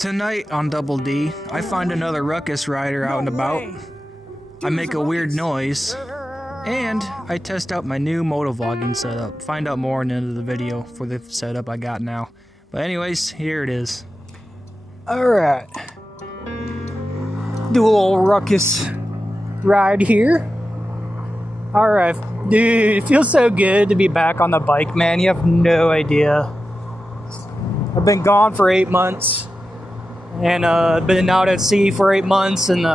Tonight on Double D, I find another Ruckus rider out and about. I make a weird noise, and I test out my new motovlogging setup. Find out more in the end of the video for the setup I got now. But anyways, here it is. Alright. Do a little Ruckus ride here. Alright, dude, it feels so good to be back on the bike, man. You have no idea. I've been gone for 8 months. And been out at sea for 8 months, and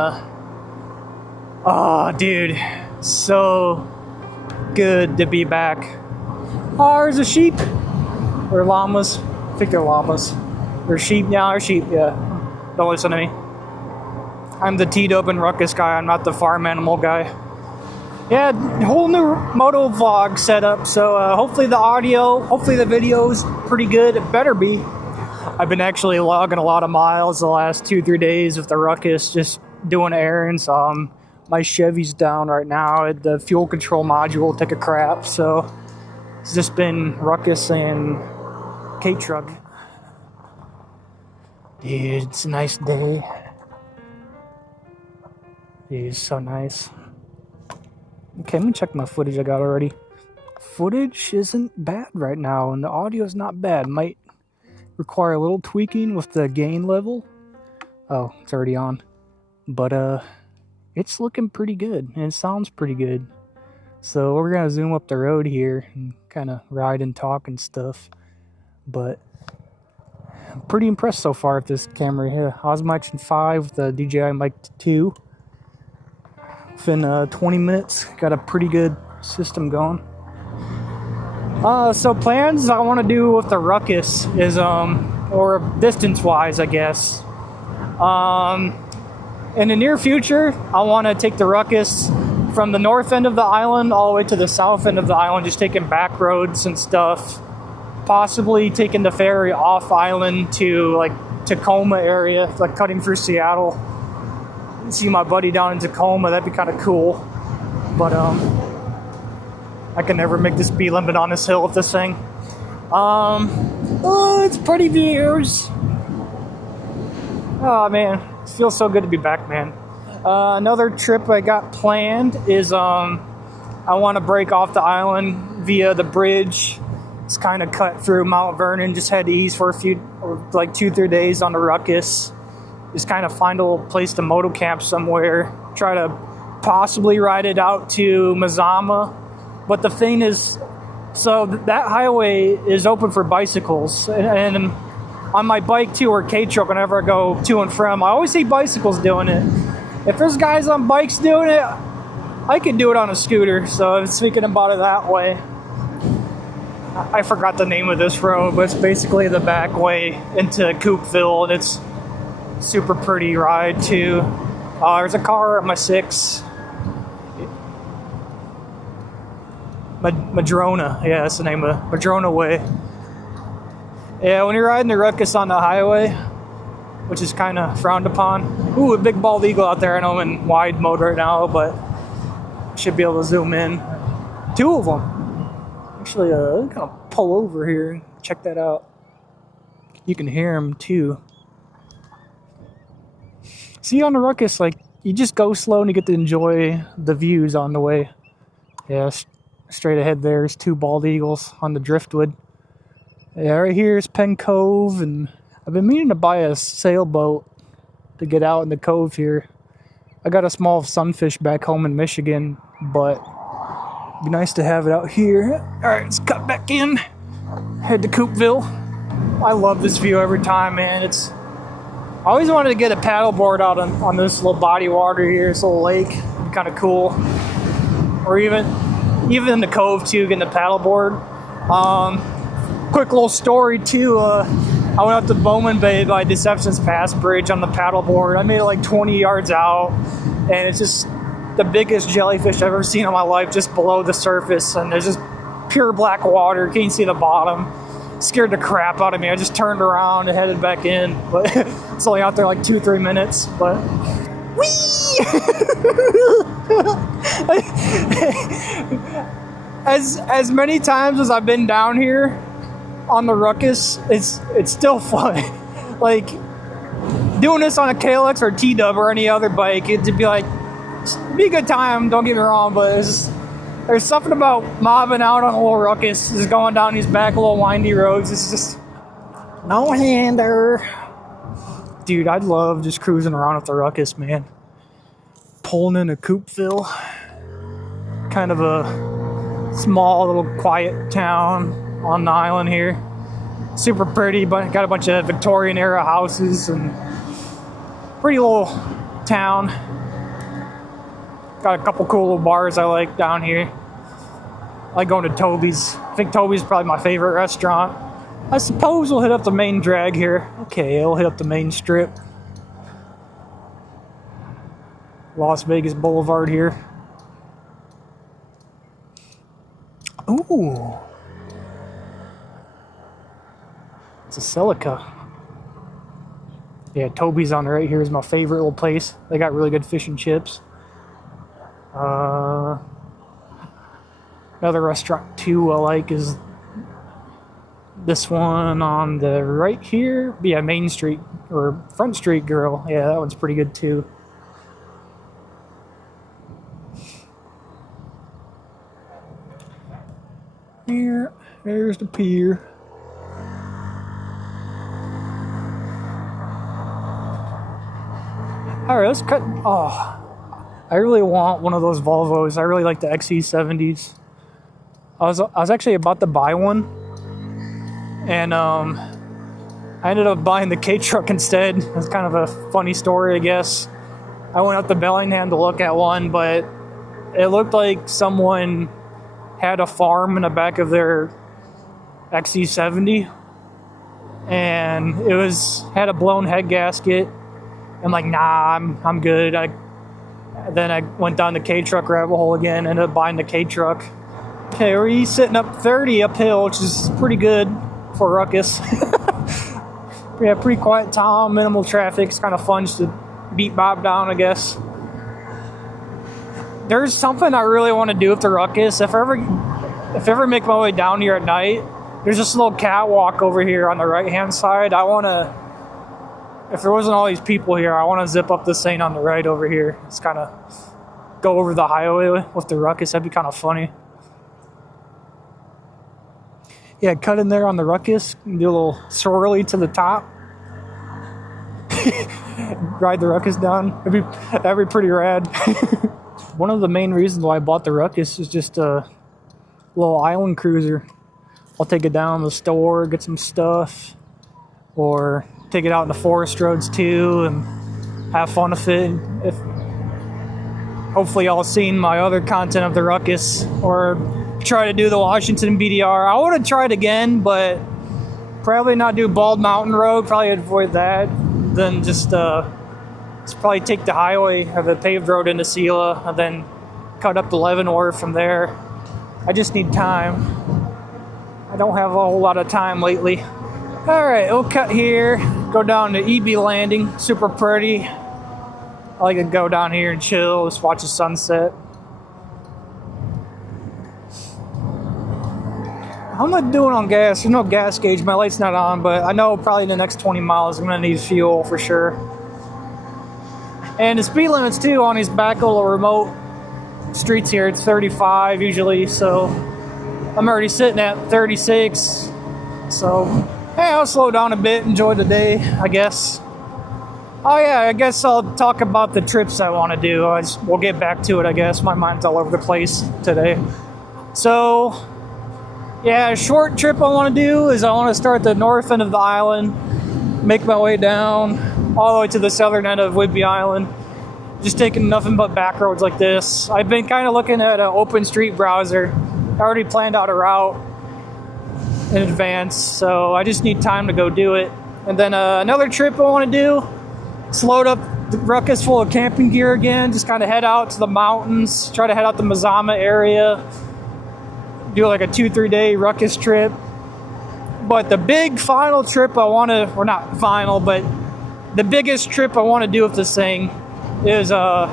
oh, dude, so good to be back. Oh, there's a sheep or llamas. I think they're llamas. They're sheep now. They're sheep. Yeah. Don't listen to me. I'm the T-Dub and Ruckus guy. I'm not the farm animal guy. Yeah, whole new motovlog setup. So hopefully the audio, hopefully the video's pretty good. It better be. I've been actually logging a lot of miles the last 2-3 days with the Ruckus, just doing errands. My Chevy's down right now. The fuel control module took a crap, so it's just been Ruckus and K-Truck. Dude, it's a nice day. Dude, it's so nice. Okay, let me check my footage I got already. Footage isn't bad right now, and the audio's not bad. Might require a little tweaking with the gain level. Oh, it's already on. But it's looking pretty good, and it sounds pretty good. So we're gonna zoom up the road here and kind of ride and talk and stuff. But I'm pretty impressed so far with this camera here. Osmo Action 5 with the DJI Mic 2. Within 20 minutes, got a pretty good system going. So plans I want to do with the Ruckus is, or distance-wise, I guess. In the near future, I want to take the Ruckus from the north end of the island all the way to the south end of the island, just taking back roads and stuff. Possibly taking the ferry off island to like Tacoma area, like cutting through Seattle. See my buddy down in Tacoma, that'd be kind of cool. But I can never make the speed limit on this hill with this thing. Oh, it's pretty views. Oh man, it feels so good to be back, man. Another trip I got planned is I want to break off the island via the bridge. It's kind of cut through Mount Vernon. Just head east for a few, like 2-3 days on the Ruckus. Just kind of find a little place to moto camp somewhere. Try to possibly ride it out to Mazama. But the thing is, so that highway is open for bicycles. And on my bike too, or K-Truck, whenever I go to and from, I always see bicycles doing it. If there's guys on bikes doing it, I could do it on a scooter. So I'm thinking about it that way. I forgot the name of this road, but it's basically the back way into Coopville, and it's super pretty ride too. There's a car at my 6. Madrona, yeah, that's the name of it. Madrona Way. Yeah, when you're riding the Ruckus on the highway, which is kind of frowned upon. Ooh, a big bald eagle out there. I know I'm in wide mode right now, but should be able to zoom in. 2 of them. Actually, I'm gonna pull over here and check that out. You can hear them too. See, on the Ruckus, like, you just go slow and you get to enjoy the views on the way. Yeah, straight ahead there's 2 bald eagles on the driftwood. Yeah, right here is Penn Cove, and I've been meaning to buy a sailboat to get out in the cove here. I got a small sunfish back home in Michigan, but it'd be nice to have it out here. Alright, let's cut back in. Head to Coopville. I love this view every time, man. I always wanted to get a paddleboard out on this little body of water here, this little lake. It'd be kind of cool. Or even in the cove too, getting a paddleboard. Quick little story too. I went up to Bowman Bay by Deception's Pass Bridge on the paddleboard. I made it like 20 yards out, and it's just the biggest jellyfish I've ever seen in my life, just below the surface, and there's just pure black water. Can't see the bottom. Scared the crap out of me. I just turned around and headed back in, but it's only out there like 2-3 minutes. But whee! as many times as I've been down here on the Ruckus, it's still fun. Like, doing this on a KLX or T-Dub or any other bike, it'd be like, it'd be a good time, don't get me wrong, but there's something about mobbing out on a little Ruckus, just going down these back little windy roads. It's just no-hander. Dude, I'd love just cruising around with the Ruckus, man. Pulling in a Coopville. Kind of a small little quiet town on the island here. Super pretty, but got a bunch of Victorian era houses and pretty little town. Got a couple cool little bars I like down here. I like going to Toby's. I think Toby's probably my favorite restaurant. I suppose we'll hit up the main drag here. Okay, we'll hit up the main strip. Las Vegas Boulevard here. Ooh. It's a Celica. Yeah, Toby's on the right here is my favorite little place. They got really good fish and chips. Another restaurant too I like is this one on the right here. Yeah, Main Street or Front Street Grill. Yeah, that one's pretty good too. Here, there's the pier. All right, let's cut. Oh, I really want one of those Volvos. I really like the XC70s. I was actually about to buy one, and I ended up buying the K truck instead. It's kind of a funny story, I guess. I went up to Bellingham to look at one, but it looked like someone had a farm in the back of their XC70, and it had a blown head gasket. I'm like, nah, I'm good. Then I went down the K truck rabbit hole again, ended up buying the K truck. Okay, we're sitting up 30 uphill, which is pretty good for Ruckus. Yeah, pretty quiet town, minimal traffic. It's kind of fun just to beat Bob down, I guess. There's something I really want to do with the Ruckus. If I ever make my way down here at night, there's this little catwalk over here on the right-hand side. If there wasn't all these people here, I want to zip up this thing on the right over here. It's kind of go over the highway with the Ruckus. That'd be kind of funny. Yeah, cut in there on the Ruckus, do a little swirly to the top. Ride the Ruckus down. That'd be pretty rad. One of the main reasons why I bought the Ruckus is just a little island cruiser. I'll take it down to the store, get some stuff, or take it out in the forest roads too and have fun with it. Hopefully y'all seen my other content of the Ruckus, or try to do the Washington BDR. I want to try it again, but probably not do Bald Mountain Road, probably avoid that. Then just probably take the highway or the paved road into Sela and then cut up to Leavenworth from there. I just need time. I don't have a whole lot of time lately. Alright, we'll cut here, go down to EB Landing, super pretty. I like to go down here and chill, just watch the sunset. How am I doing on gas? There's no gas gauge, my light's not on, but I know probably in the next 20 miles I'm going to need fuel for sure. And the speed limits too on these back little remote streets here, it's 35 usually, so I'm already sitting at 36. So, hey, I'll slow down a bit, enjoy the day, I guess. Oh yeah, I guess I'll talk about the trips I want to do. We'll get back to it, I guess. My mind's all over the place today. So, yeah, a short trip I want to do is I want to start the north end of the island, make my way down all the way to the southern end of Whidbey Island, just taking nothing but back roads like this. I've been kind of looking at an OpenStreet browser. I already planned out a route in advance, so I just need time to go do it. And then another trip I want to do is load up the Ruckus full of camping gear again, just kind of head out to the mountains, try to head out the Mazama area, do like a 2-3 day Ruckus trip. But the big final trip I want to, or not final, but the biggest trip I want to do with this thing is I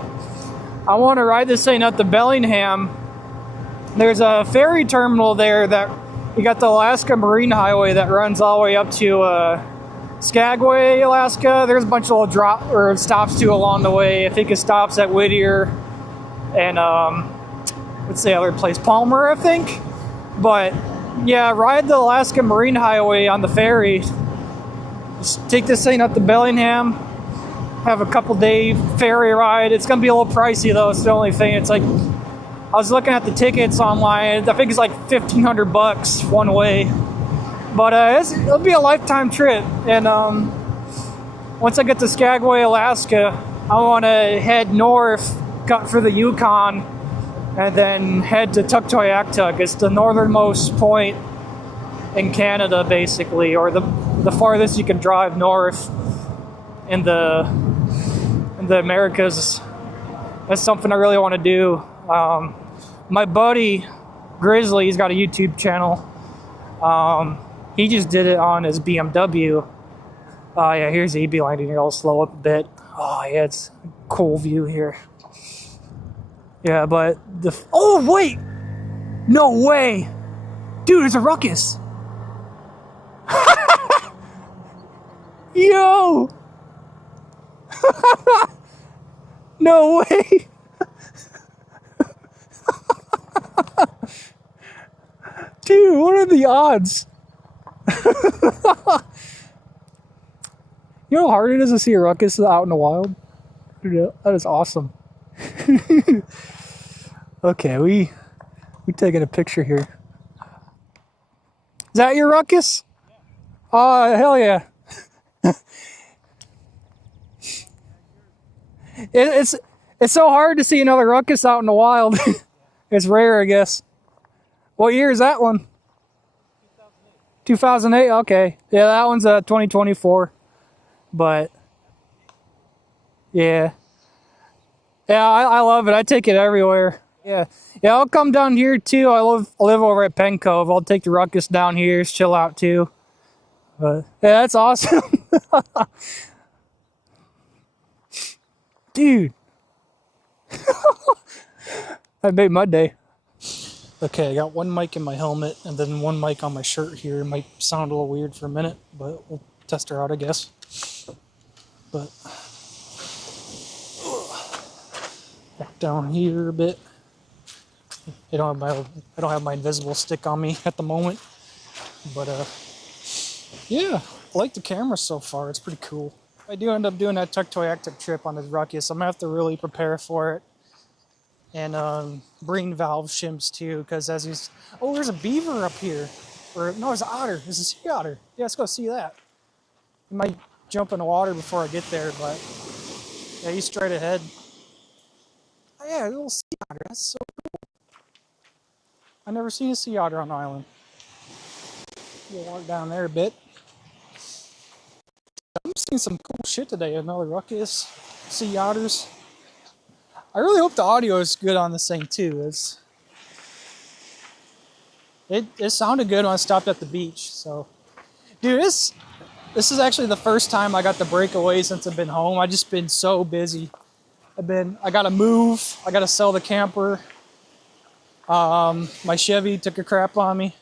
want to ride this thing up to Bellingham. There's a ferry terminal there that you got the Alaska Marine Highway that runs all the way up to Skagway, Alaska. There's a bunch of little stops too along the way. I think it stops at Whittier and what's the other place? Palmer, I think. But yeah, ride the Alaska Marine Highway on the ferry. Just take this thing up to Bellingham. Have a couple day ferry ride. It's gonna be a little pricey though. It's the only thing. It's like I was looking at the tickets online. I think it's like $1,500 one way. But it'll be a lifetime trip. And once I get to Skagway, Alaska, I want to head north, cut for the Yukon, and then head to Tuktoyaktuk. It's the northernmost point in Canada, basically, or the farthest you can drive north in the Americas. That's something I really want to do. My buddy Grizzly, he's got a YouTube channel. He just did it on his BMW. Yeah, here's the E-B line here. I'll slow up a bit. Oh yeah, it's a cool view here. Yeah, but oh wait, no way, dude, it's a Ruckus. Yo, no way. Dude, what are the odds? You know how hard it is to see a Ruckus out in the wild? Dude, that is awesome. Okay, we taking a picture here. Is that your Ruckus? Oh, hell yeah. It's so hard to see another Ruckus out in the wild. It's rare, I guess. What year is that one? 2008. Okay. Yeah, that one's 2024. But yeah. Yeah, I love it. I take it everywhere. Yeah. Yeah, I'll come down here too. I live over at Pen Cove. I'll take the Ruckus down here, chill out too. But yeah, that's awesome. Dude. I made my day. Okay, I got one mic in my helmet and then one mic on my shirt here. It might sound a little weird for a minute, but we'll test her out, I guess. But back down here a bit. I don't have my invisible stick on me at the moment, but yeah, I like the camera so far. It's pretty cool. If I do end up doing that Tuktoyaktuk trip on this Ruckus, I'm gonna have to really prepare for it. And bring valve shims too, because as he's... Oh, there's a beaver up here. Or, no, there's an otter. There's a sea otter. Yeah, let's go see that. I might jump in the water before I get there, but... Yeah, he's straight ahead. Oh yeah, a little sea otter. That's so cool. I've never seen a sea otter on the island. We'll walk down there a bit. I'm seeing some cool shit today. Another Ruckus, sea otters. I really hope the audio is good on this thing too. It sounded good when I stopped at the beach. So, dude, this is actually the first time I got to break away since I've been home. I've just been so busy. I gotta move. I gotta sell the camper. My Chevy took a crap on me.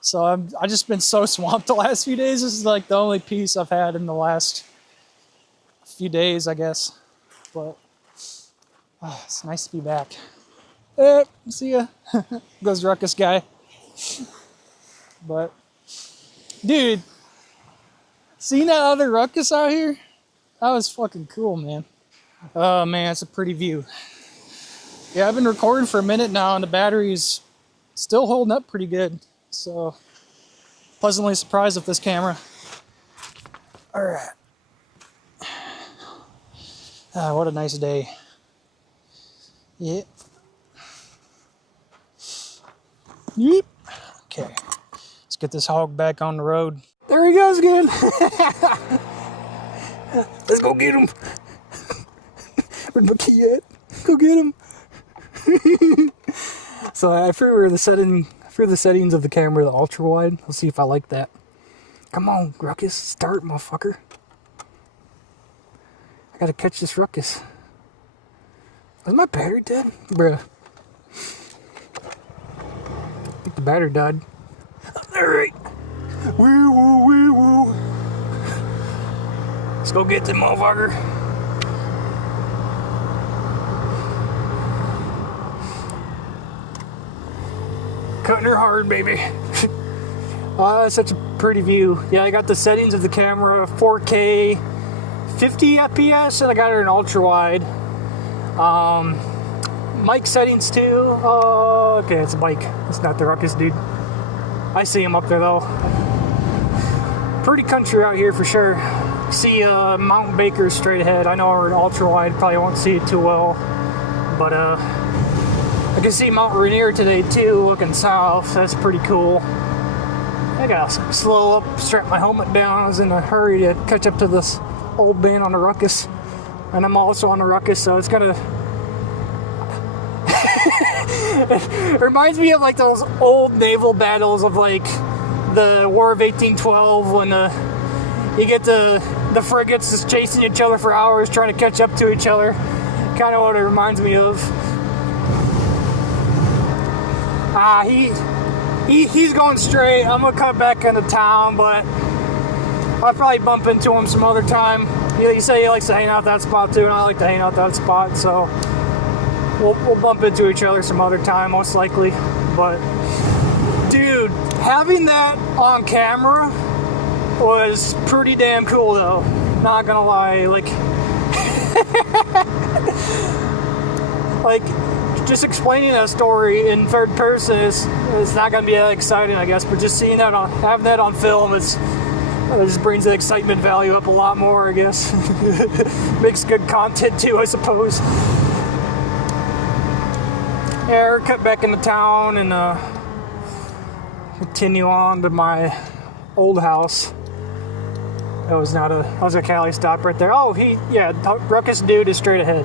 So I've just been so swamped the last few days. This is like the only peace I've had in the last few days, I guess. But oh, it's nice to be back. See ya. Goes Ruckus guy. But, dude, seeing that other Ruckus out here? That was fucking cool, man. Oh, man, it's a pretty view. Yeah, I've been recording for a minute now, and the battery's still holding up pretty good. So, pleasantly surprised with this camera. All right. Ah, what a nice day. Yeah. Yep. Okay. Let's get this hog back on the road. There he goes again. Let's go get him. Where's my key at? Go get him. So I threw the settings of the camera to ultra wide. Let's see if I like that. Come on, Ruckus, start, motherfucker. I gotta catch this Ruckus. Is my battery dead? Bruh. I think the battery died. Alright. Woo woo woo woo. Let's go get the motherfucker. Cutting her hard, baby. Such a pretty view. Yeah, I got the settings of the camera, 4K, 50 FPS, and I got her in ultra wide. Mic settings too. Okay, it's a bike. It's not the Ruckus dude. I see him up there though. Pretty country out here for sure. See Mount Baker straight ahead. I know we're in ultra wide, probably won't see it too well, but I can see Mount Rainier today too, looking south. That's pretty cool. I gotta slow up, strap my helmet down. I was in a hurry to catch up to this old man on the Ruckus, and I'm also on the Ruckus, so it's gonna. It reminds me of like those old naval battles of like the War of 1812 when you get the frigates just chasing each other for hours trying to catch up to each other. Kind of what it reminds me of. He's going straight. I'm gonna cut back into town, but I'll probably bump into him some other time. He said he likes to hang out that spot too, and I like to hang out that spot, so we'll bump into each other some other time, most likely. But dude, having that on camera was pretty damn cool, though. Not gonna lie, like, like just explaining that story in third person is not gonna be that exciting, I guess. But just seeing that having that on film, it just brings the excitement value up a lot more, I guess. Makes good content too, I suppose. Yeah, we're cut back into town and continue on to my old house. That was a Cali stop right there. Oh, Ruckus dude is straight ahead.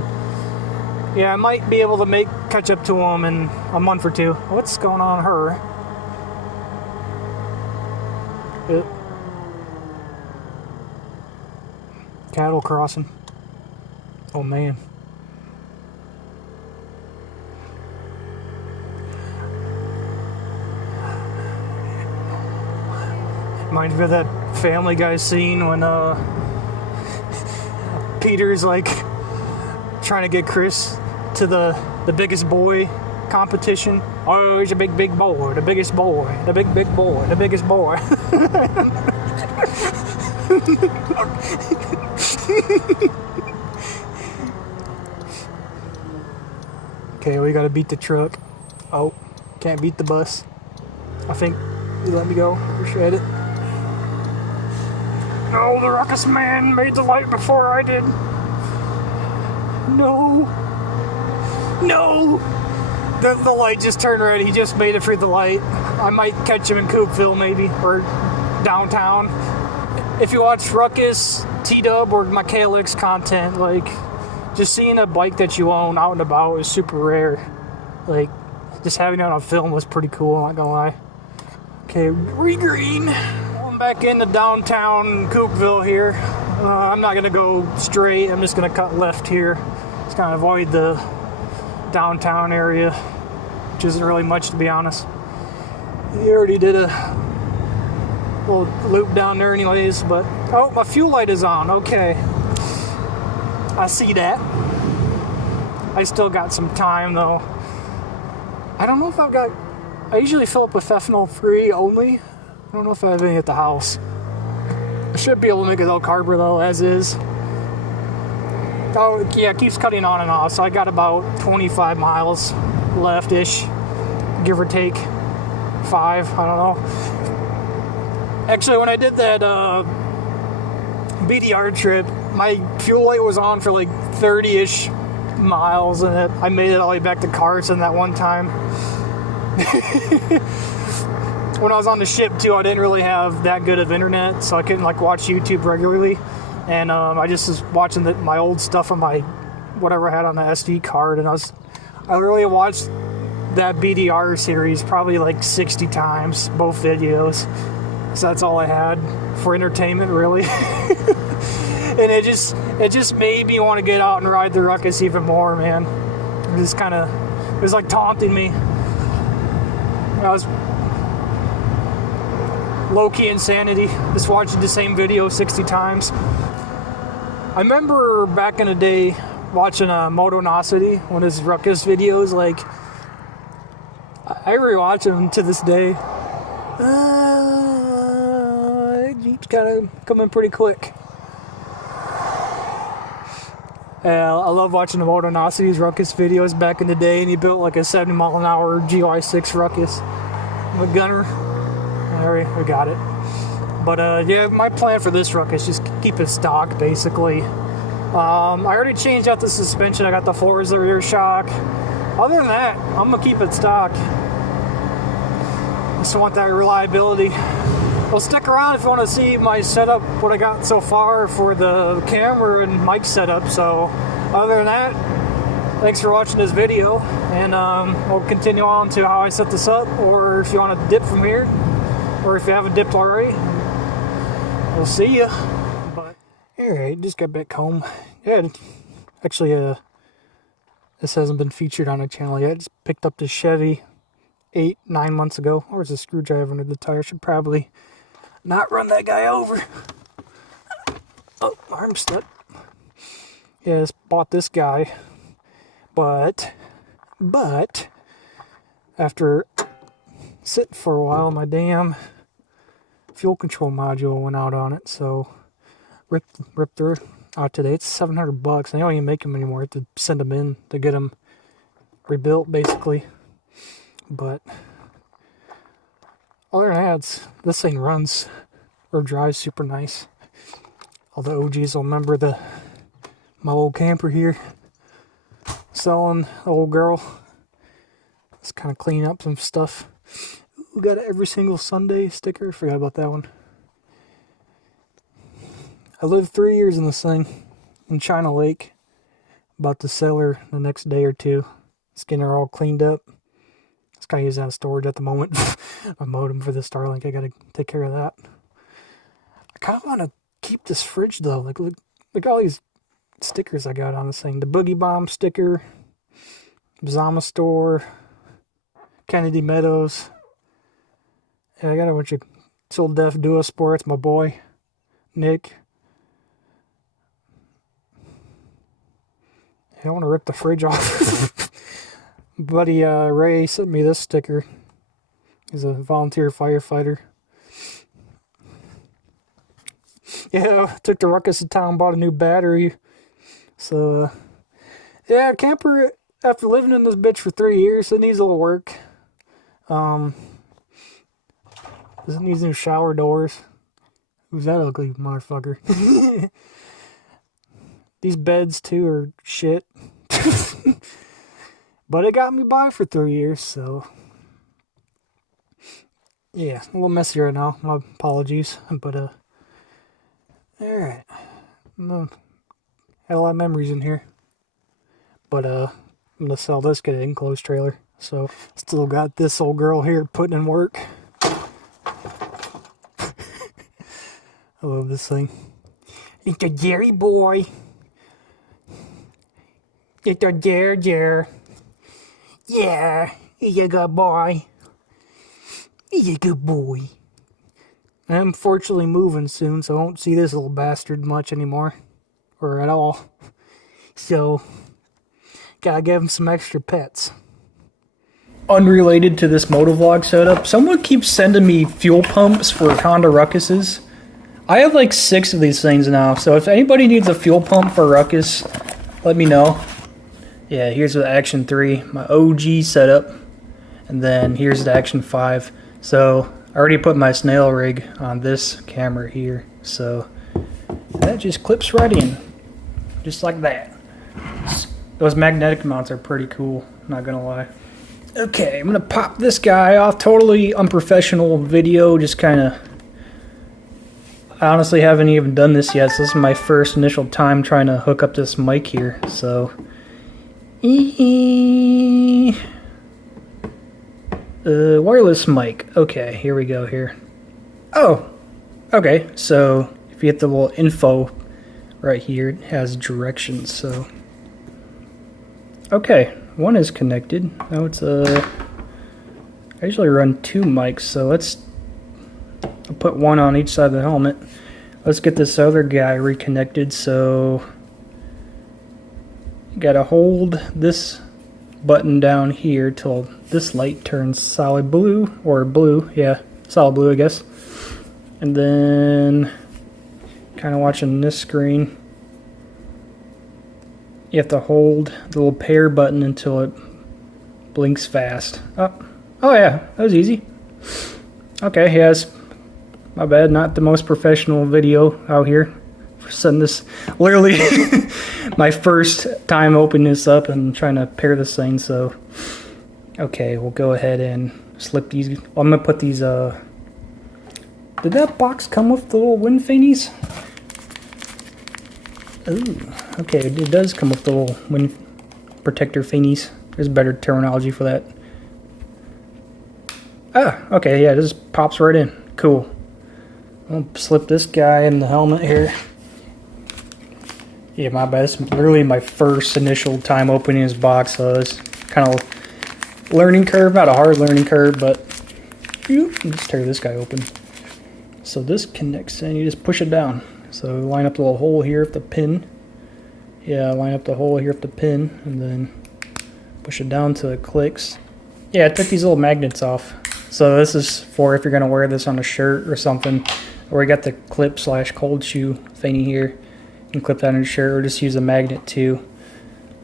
Yeah, I might be able to catch up to him in a month or two. What's going on with her? Cattle crossing. Oh man. Reminds me of that Family Guy scene when Peter's like trying to get Chris to the biggest boy competition. Oh, he's a big boy, the biggest boy, the big boy, the biggest boy. Okay, we gotta beat the truck. Oh, can't beat the bus. I think you let me go. Appreciate it. No, the Ruckus man made the light before I did. No. No! The light just turned red. He just made it through the light. I might catch him in Coopville maybe, or downtown. If you watch Ruckus, T-Dub, or my KLX content, like, just seeing a bike that you own out and about is super rare. Like, just having it on film was pretty cool, I'm not gonna lie. Okay, re-green. Back into downtown Coopville here. I'm not gonna go straight. I'm just gonna cut left here. Just kind of avoid the downtown area, which isn't really much to be honest. You already did a little loop down there anyways, but oh, my fuel light is on. Okay, I see that. I still got some time though. I don't know if I usually fill up with ethanol free only. I don't know if I have any at the house. I should be able to make a low carber though, as is. Oh yeah, it keeps cutting on and off, so I got about 25 miles left-ish, give or take 5, I don't know. Actually, when I did that BDR trip, my fuel light was on for like 30-ish miles, and I made it all the way back to Carson that one time. When I was on the ship too, I didn't really have that good of internet, so I couldn't like watch YouTube regularly, and I just was watching my old stuff on my whatever I had on the SD card, and I literally watched that BDR series probably like 60 times, both videos. So that's all I had for entertainment, really. And it just made me want to get out and ride the Ruckus even more, man. It was like taunting me. I was low-key insanity, just watching the same video 60 times. I remember back in the day watching Motonosity, one of his Ruckus videos. Like, I rewatch him to this day. Jeep's kind of coming pretty quick. I love watching the Motonosity's Ruckus videos back in the day, and he built like a 70-mile-an-hour GY6 Ruckus. I'm a gunner. Alright, we got it. But yeah, my plan for this Ruckus is just keep it stock, basically. I already changed out the suspension. I got the Forza rear shock. Other than that, I'm gonna keep it stock. Just want that reliability. Well, stick around if you want to see my setup, what I got so far for the camera and mic setup. So, other than that, thanks for watching this video, and we'll continue on to how I set this up, or if you want to dip from here, or if you haven't dipped already, we'll see ya. But alright, just got back home. Yeah, actually, this hasn't been featured on the channel yet. Just picked up this Chevy 8-9 months ago. Where's the screwdriver under the tire? Should probably not run that guy over. Oh, arm stuck. Yeah, just bought this guy, but after sitting for a while, my damn fuel control module went out on it, so ripped her out today. It's $700. They don't even make them anymore. I have to send them in to get them rebuilt, basically. But other than that, this thing runs or drives super nice. All the OGs will remember my old camper here, selling the old girl. Let's kind of clean up some stuff. We got an every single Sunday sticker. Forgot about that one. I lived 3 years in this thing in China Lake. About to sell her the next day or two. Just getting her all cleaned up. Just kind of use that as storage at the moment. My modem for the Starlink, I gotta take care of that. I kind of want to keep this fridge though. Like, look at all these stickers I got on this thing. The Boogie Bomb sticker, Zama Store, Kennedy Meadows. Yeah, I got a bunch of Soul Def Duo Sports. My boy Nick. Yeah, I want to rip the fridge off. Buddy Ray sent me this sticker. He's a volunteer firefighter. Yeah, took the Ruckus to town, bought a new battery. So, yeah, camper, after living in this bitch for 3 years, it needs a little work. It needs new shower doors. Who's that ugly motherfucker? These beds, too, are shit. But it got me by for 3 years, so... yeah, a little messy right now. My apologies. But, alright. Had a lot of memories in here. But, I'm gonna sell this, get an enclosed trailer. So, still got this old girl here putting in work. I love this thing. It's a Jerry boy. It's a Jer. Yeah, he's a good boy. He's a good boy. I'm unfortunately moving soon, so I won't see this little bastard much anymore. Or at all. So, gotta give him some extra pets. Unrelated to this Motovlog setup, someone keeps sending me fuel pumps for Honda Ruckuses. I have like 6 of these things now, so if anybody needs a fuel pump for Ruckus, let me know. Yeah, here's the Action 3, my OG setup. And then here's the Action 5. So, I already put my snail rig on this camera here. So, that just clips right in. Just like that. Those magnetic mounts are pretty cool, not gonna lie. Okay, I'm gonna pop this guy off. Totally unprofessional video, just kinda... I honestly haven't even done this yet, so this is my first initial time trying to hook up this mic here, so... wireless mic. Okay, here we go here. Oh, okay, so if you hit the little info right here, it has directions, so... okay, one is connected. Now it's I usually run 2 mics, so I'll put one on each side of the helmet. let's get this other guy reconnected. So you gotta hold this button down here till this light turns solid blue, or blue, yeah, solid blue I guess. And then kind of watching this screen, you have to hold the little pair button until it blinks fast. Oh yeah, that was easy. Okay, yes, my bad, not the most professional video out here. Setting this, literally my first time opening this up and trying to pair this thing, so okay, we'll go ahead and slip these. I'm gonna put these, did that box come with the little wind fannies? Ooh, okay, it does come with the little wind protector fannies. There's better terminology for that. Ah, okay, yeah, this pops right in. Cool. I'll slip this guy in the helmet here. Yeah, my bad. It's literally my first initial time opening this box, so it's kind of learning curve. Not a hard learning curve, but let's tear this guy open. So this connects in, you just push it down. So line up the little hole here with the pin. Yeah, line up the hole here with the pin, and then push it down till it clicks. Yeah, I took these little magnets off. So this is for if you're going to wear this on a shirt or something. Or we got the clip / cold shoe thingy here. You can clip that on your shirt or just use a magnet too.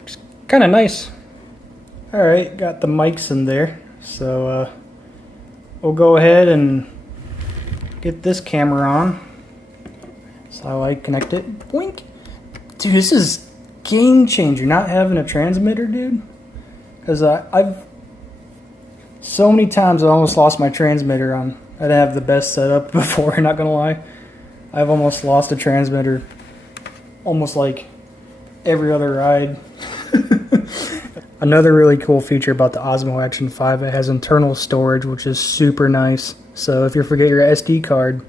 It's kind of nice. Alright, got the mics in there. So we'll go ahead and get this camera on. So I connect it. Boink. Dude, this is game changer. Not having a transmitter, dude. Because I've so many times I almost lost my transmitter on. I didn't have the best setup before, not gonna lie. I've almost lost a transmitter almost like every other ride. Another really cool feature about the Osmo Action 5, it has internal storage, which is super nice. So if you forget your SD card,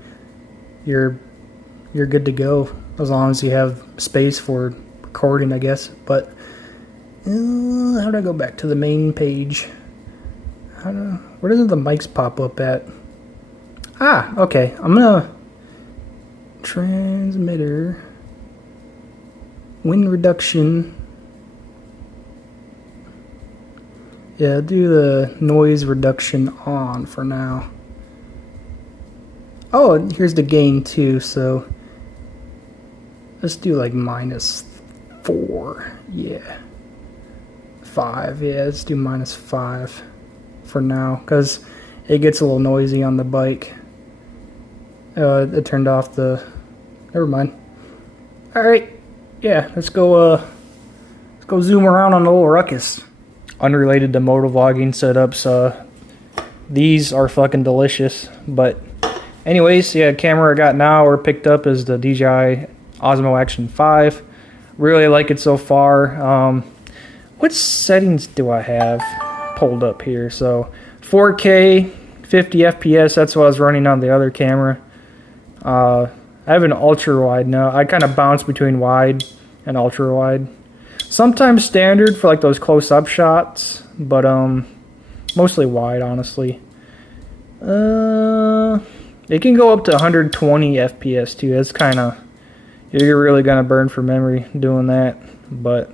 you're good to go, as long as you have space for recording, I guess. But how do I go back to the main page? Where does the mics pop up at? Ah, okay. I'm gonna transmitter, wind reduction. Yeah, do the noise reduction on for now. Oh, and here's the gain too, so let's do like -4. Yeah. 5. Yeah, let's do -5 for now, because it gets a little noisy on the bike. It turned off the... Never mind. Alright. Yeah, let's go zoom around on the little Ruckus. Unrelated to motovlogging setups, these are fucking delicious. But anyways, yeah, camera I got now or picked up is the DJI Osmo Action 5. Really like it so far. What settings do I have pulled up here? So 4K, 50 FPS, that's what I was running on the other camera. I have an ultra wide now. I kind of bounce between wide and ultra wide. Sometimes standard for like those close-up shots, but mostly wide, honestly. It can go up to 120 FPS too. That's kind of, you're really gonna burn for memory doing that. But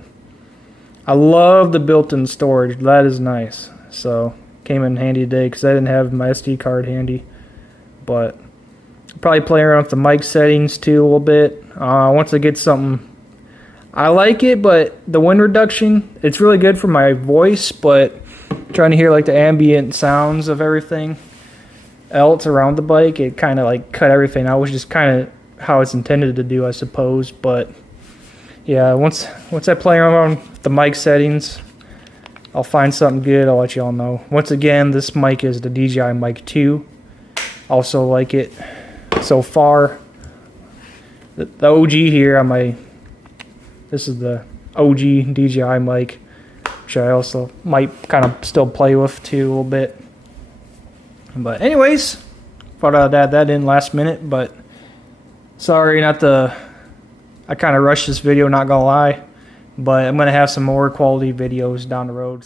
I love the built-in storage. That is nice. So came in handy today because I didn't have my SD card handy. But I'll probably play around with the mic settings too a little bit. Once I get something, I like it, but the wind reduction, it's really good for my voice, but trying to hear like the ambient sounds of everything else around the bike, it kind of like cut everything out, which is kind of how it's intended to do, I suppose. But yeah, once I play around with the mic settings, I'll find something good. I'll let you all know. Once again, this mic is the DJI Mic 2. Also like it so far. The OG here on my, this is the OG DJI mic, which I also might kind of still play with too a little bit. But anyways, thought I'd add that in last minute, but sorry, I kind of rushed this video, not gonna lie, but I'm gonna have some more quality videos down the road.